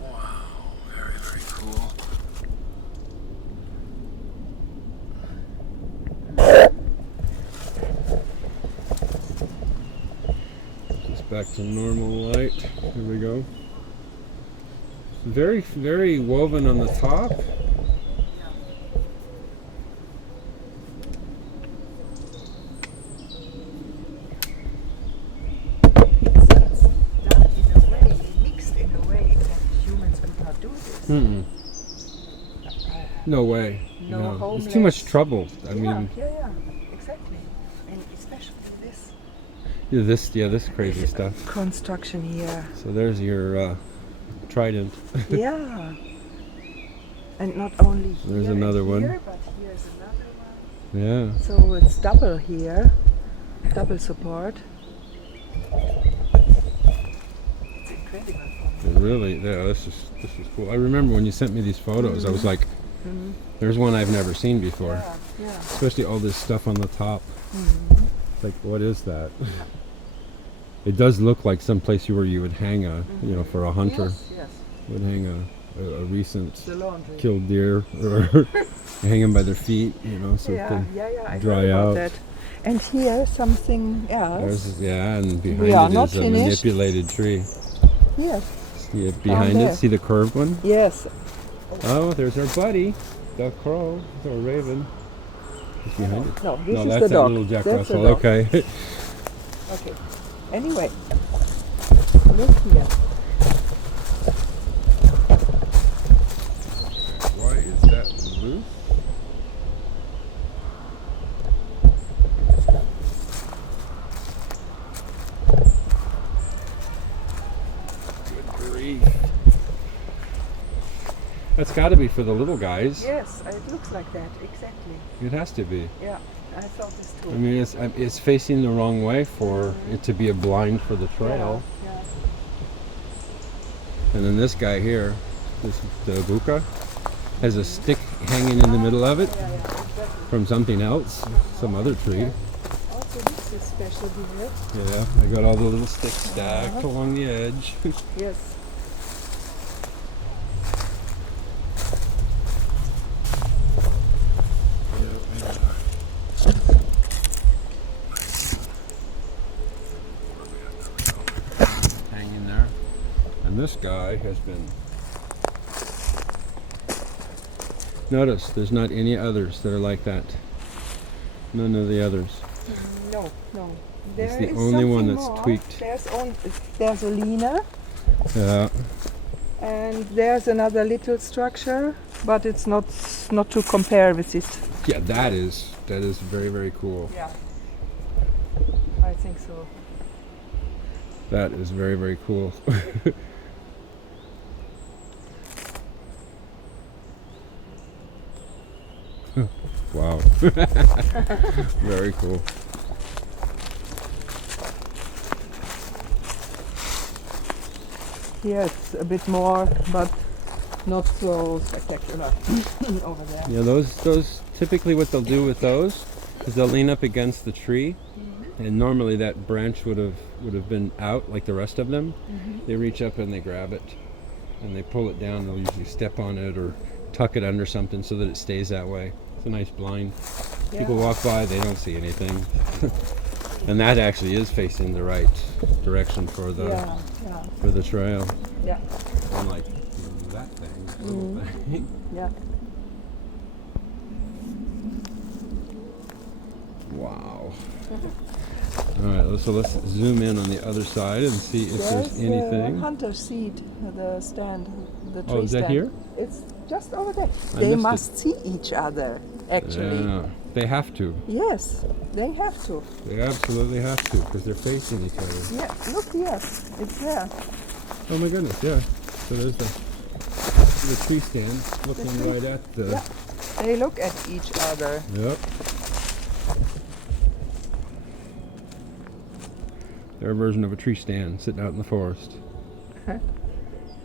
Wow, very cool. Just back to normal light. Here we go. Very woven on the top. Mm-mm. No way. No It's homeless. too much trouble. I yeah, mean, yeah, exactly. And especially this this crazy stuff. construction here. So there's your trident. Yeah. And not only here There's and another one. here, but here's another one. Yeah. So it's double here, double support. It's incredible. Really, yeah, this is cool. I remember when you sent me these photos, I was like, Mm-hmm. there's one I've never seen before. Yeah, yeah. Especially all this stuff on the top. Mm-hmm. Like, what is that? It does look like someplace where you would hang a, for a hunter, Yes, yes. would hang a recent The laundry. killed deer, or hang them by their feet, so Yeah, they I dry heard about out. that. And here something else. And We behind are it not is a finished. manipulated tree. Yes. See it behind there. it? See the curved one? Yes. Oh, there's our buddy, the crow, or raven. It's behind it. No, this is that's the that dog. little Jack That's the Russell. dog. Okay. Okay. Anyway, look here. Why is that loose? Good grief. That's got to be for the little guys. Yes, it looks like that, exactly. It has to be. Yeah, I thought this too. I mean, it's facing the wrong way for it to be a blind for the trail. Yeah. And then this guy here, the buka, has a stick hanging in the middle of it Yeah, exactly. from something else, some other tree. Also, this is special here. Yeah, I got all the little sticks stacked along the edge. Yes. Hanging there. And this guy has been... Notice, there's not any others that are like that. None of the others. No. It's There the is only one something that's more. tweaked. There's a leaner, Yeah. and there's another little structure, but it's not to compare with this. Yeah, that is very, very cool. Yeah. I think so. That is very, very cool. Wow. Very cool. Here it's a bit more, but not so spectacular over there. Yeah, those typically what they'll do with those is they'll lean up against the tree, and normally that branch would have been out like the rest of them. They reach up and they grab it, and they pull it down. They'll usually step on it or tuck it under something so that it stays that way. It's a nice blind. Yeah. People walk by, they don't see anything. And that actually is facing the right direction for the for the trail. Yeah. Unlike that thing, that little thing. Yeah. Wow. Alright, so let's zoom in on the other side and see if there's The anything. hunter seat, the stand, the tree Oh, is that stand. here? It's just over there. I They missed must see each other, actually. Yeah, they have to. Yes, they have to. They absolutely have to because they're facing each other. Yeah, look here. It's there. Oh my goodness, yeah. So there's the tree stand looking tree- right at the... Yeah. They look at each other. Yep. Their version of a tree stand sitting out in the forest.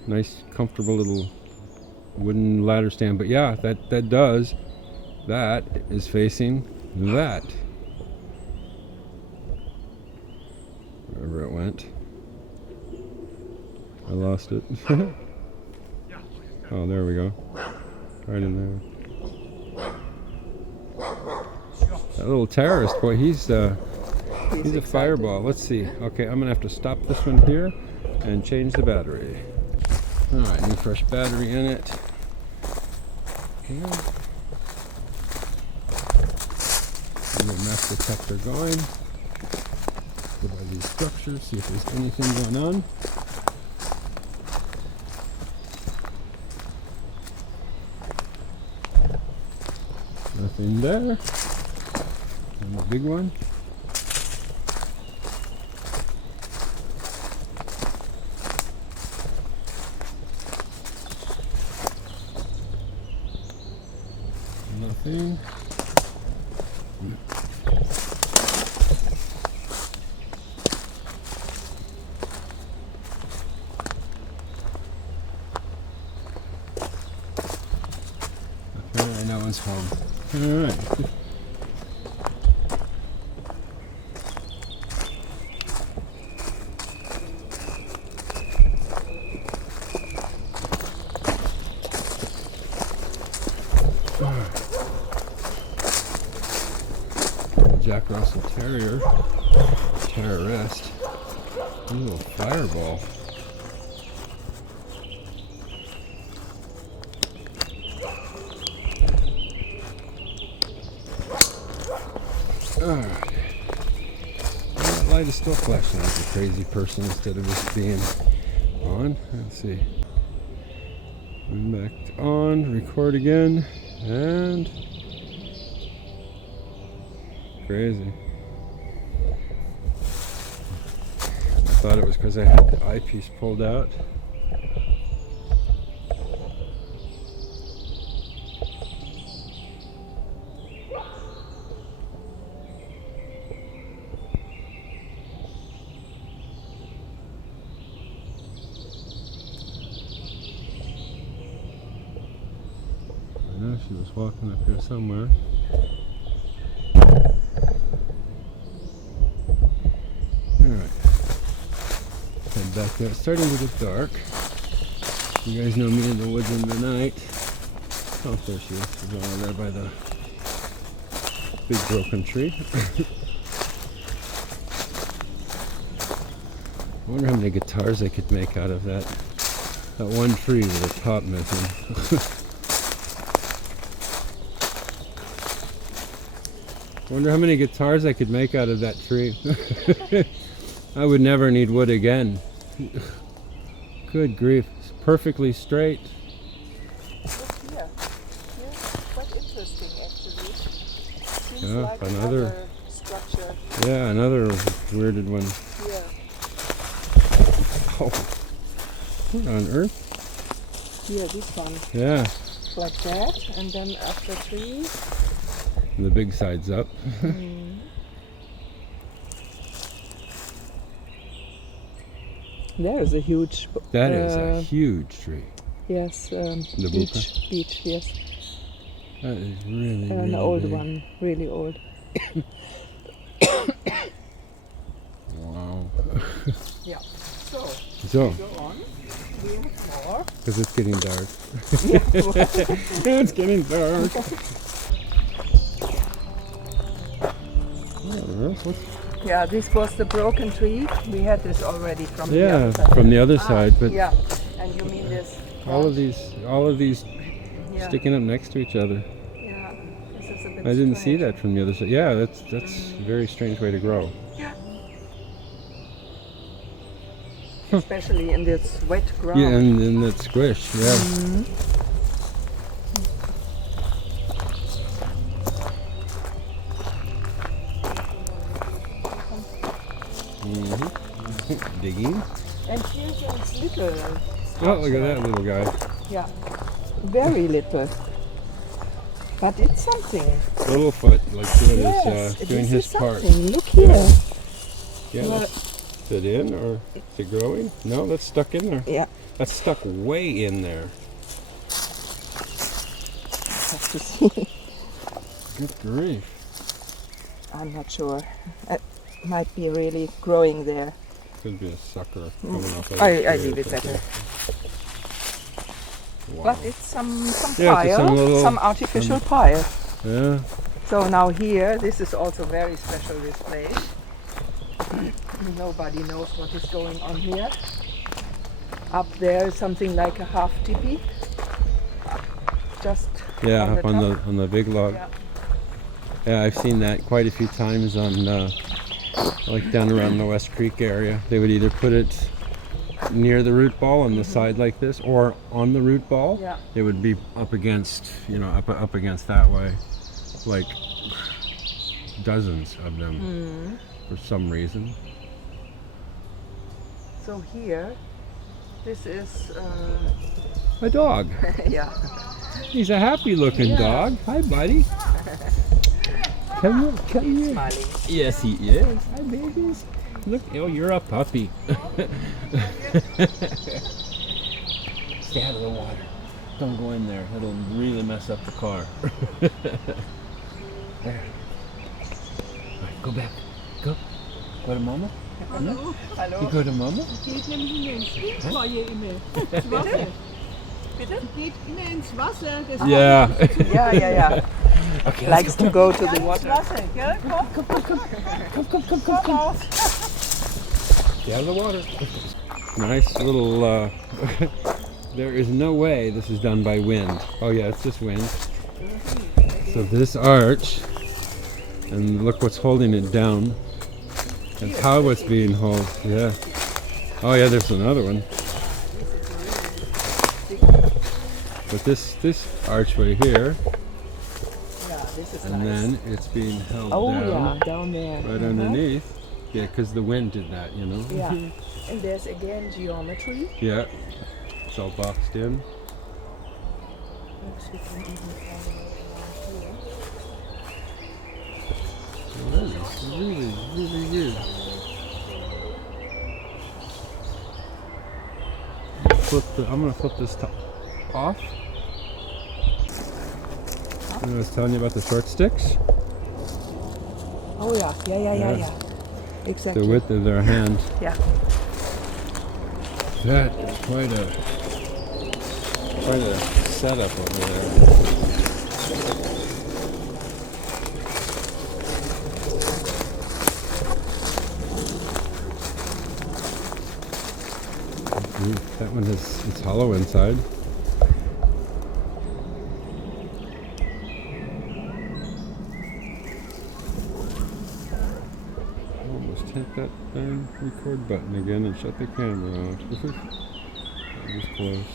Nice, comfortable little wooden ladder stand. But yeah, that is facing that. Wherever it went. I lost it. Oh, there we go. Right in there. That little terrorist boy, he's a fireball. Let's see. Okay, I'm gonna have to stop this one here and change the battery. All right, new fresh battery in it. Okay. And the mess detector going. Go by these structures, see if there's anything going on. In there. And the big one. Nothing. Apparently no one's home. Alright. Jack Russell Terrier. Terrorist. A little fireball. Alright. That light is still flashing like a crazy person instead of just being on. Let's see. I'm back on, record again, and crazy. I thought it was because I had the eyepiece pulled out. I know she was walking up here somewhere. Back there, it's starting to get dark. You guys know me in the woods in the night. Oh, there she is. She's over there by the big broken tree. I wonder how many guitars I could make out of that one tree with the top missing. Wonder how many guitars I could make out of that tree. I would never need wood again. Good grief, it's perfectly straight. Look here. Here's quite interesting actually. Seems Yeah, like another structure. Yeah, another weirded one. Yeah. Oh, what on earth? Here, this one. Yeah. Like that, and then after tree. And the big side's up. There is a huge. That is a huge tree. Yes. The beech. Yes. That is really, really an old big. one, really old. Wow. Yeah. So. So. Go on. We have more. Because it's getting dark. Yeah. It's getting dark. What's Yeah, this was the broken tree. We had this already from the Yeah, other side. from the other side, but Yeah, and you mean this? all of these Yeah. sticking up next to each other. Yeah, this is a bit I didn't see strange. that from the other side. Yeah, that's a very strange way to grow. Yeah. Especially in this wet ground. Yeah, and then that squish. Yeah. Digging. And here's this little. Oh, look at that little guy. Yeah, very little. But it's something. Littlefoot, like doing Yes, his, doing this his is part. something. Look here. Yeah, Well, that's it in, or is it growing? No, that's stuck in there. Yeah. That's stuck way in there. Have to see. Good grief. I'm not sure. It might be really growing there. Could be a sucker coming off of I the tree leave or it better. something. Wow. But it's some Yeah, it's pile, some little- artificial pile. Yeah. So now here, this is also very special, this place. Nobody knows what is going on here. Up there is something like a half tipi. Just Yeah, on up the on top. the big log. Yeah. Yeah, I've seen that quite a few times on like down around the West Creek area. They would either put it near the root ball on the side like this, or on the root ball. Yeah. It would be up against, up against that way. like dozens of them for some reason. So here, this is A dog. yeah. He's a happy-looking Yeah. dog. Hi, buddy. Come here. Smiling. Yes, he is. Hi, babies. Look, oh, you're a puppy. Stay out of the water. Don't go in there. It'll really mess up the car. There. All right, go back. Go. Go to Mama. Hallo. You go to Mama? Geht nämlich immer ins Wasser immer. Ins Wasser. Bitte? Geht immer ins Wasser. Das Yeah. Yeah. Okay, Likes to go to the water. Wasser, gell? Come. Get out of the water. Nice little, there is no way this is done by wind. Oh yeah, it's just wind. So this arch, and look what's holding it down, and how it's being held, yeah. Oh yeah, there's another one. But this archway here, Yeah, this is and nice. then it's being held Oh down yeah, down there. right underneath. Yeah, because the wind did that, you know? Yeah. And there's again geometry. Yeah. It's all boxed in. Perhaps we can even follow around here. Well, that is really, really good. I'm gonna flip this top off. I was telling you about the short sticks. Oh yeah. Yeah. Exactly. The width of their hand. Yeah. That is quite a setup over there. That one it's hollow inside. Almost hit that darn record button again and shut the camera off. That was close.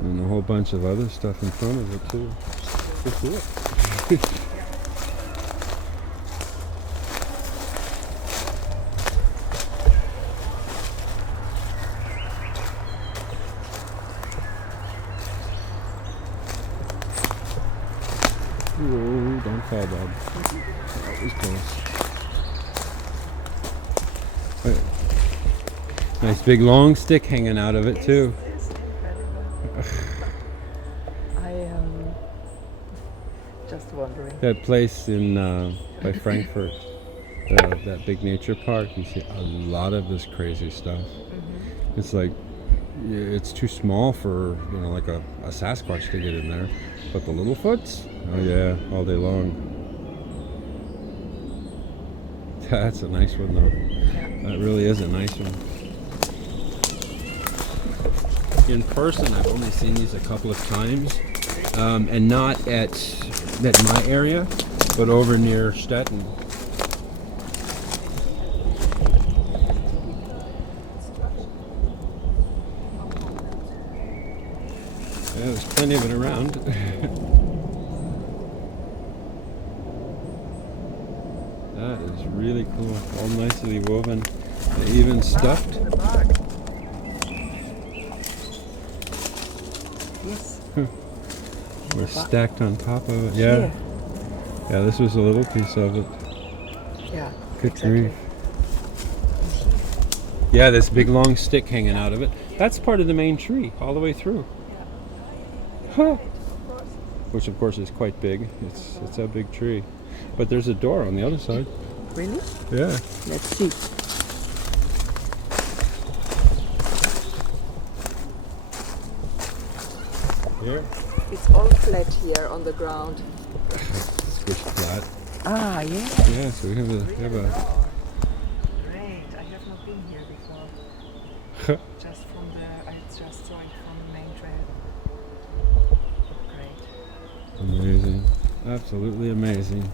And a whole bunch of other stuff in front of it too. Just look. Whoa, don't fall, Bob. That was close. Wait. Nice big long stick hanging out of it too. It's incredible. I am just wondering. That place in by Frankfurt, that big nature park, you see a lot of this crazy stuff. It's like, it's too small for, like a Sasquatch to get in there. But the Littlefoots, oh yeah, all day long. That's a nice one though. That really is a nice one. In person, I've only seen these a couple of times, and not at my area, but over near Stettin. Yeah, there's plenty of it around. That is really cool. All nicely woven. Even stuffed. In the bark. Yes. Or stacked on top of it. Yeah. Yeah, this was a little piece of it. Yeah. Good exactly. grief. Yeah, this big long stick hanging out of it. That's part of the main tree, all the way through. Huh. Which of course is quite big. It's a big tree. But there's a door on the other side. Really? Yeah. Let's see. Here. It's all flat here on the ground. Squished flat. Ah, yeah. Yeah, so we have a Great. I have not been here before. Just from I just saw it from the main trail. Great. amazing. Absolutely amazing.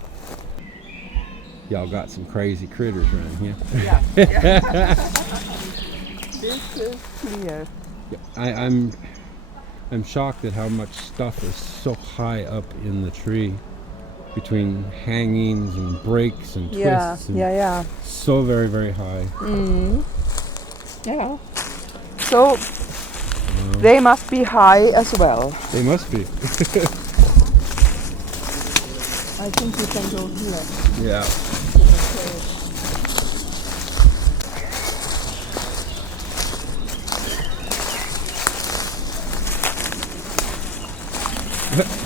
Y'all got some crazy critters around here. Yeah. This is clear. I'm I'm shocked at how much stuff is so high up in the tree, between hangings and breaks and Yeah, twists. And yeah. so very, very high. Yeah. So they must be high as well. They must be. I think we can go here. Yeah.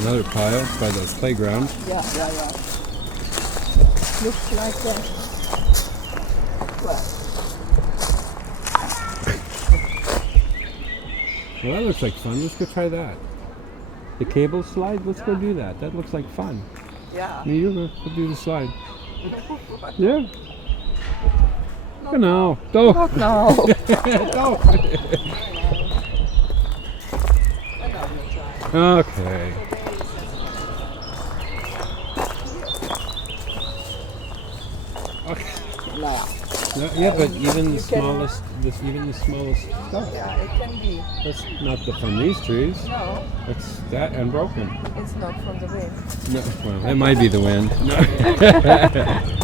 Another pile by the playground. Yeah. Looks like that. Well, that looks like fun. Let's go try that. The cable slide? Let's go do that. That looks like fun. Yeah. Me, you go do the slide. Yeah. Genau. Doch. Not now. Doch. Okay. Yeah, but even the smallest, even the smallest stuff. Yeah, it can be. That's not from these trees. No, That's that and broken. it's not from the wind. No, well, it might be the wind. No.